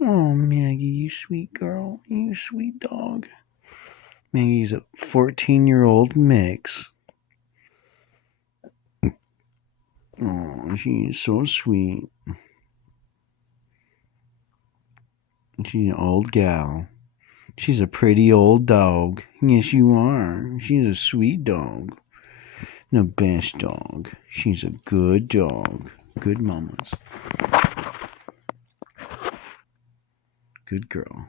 Oh, Maggie, you sweet girl. You sweet dog. Maggie's a 14-year-old mix. Oh, she's so sweet. She's an old gal. She's a pretty old dog. Yes, you are. She's a sweet dog. The best dog. She's a good dog. Good mamas. Good girl.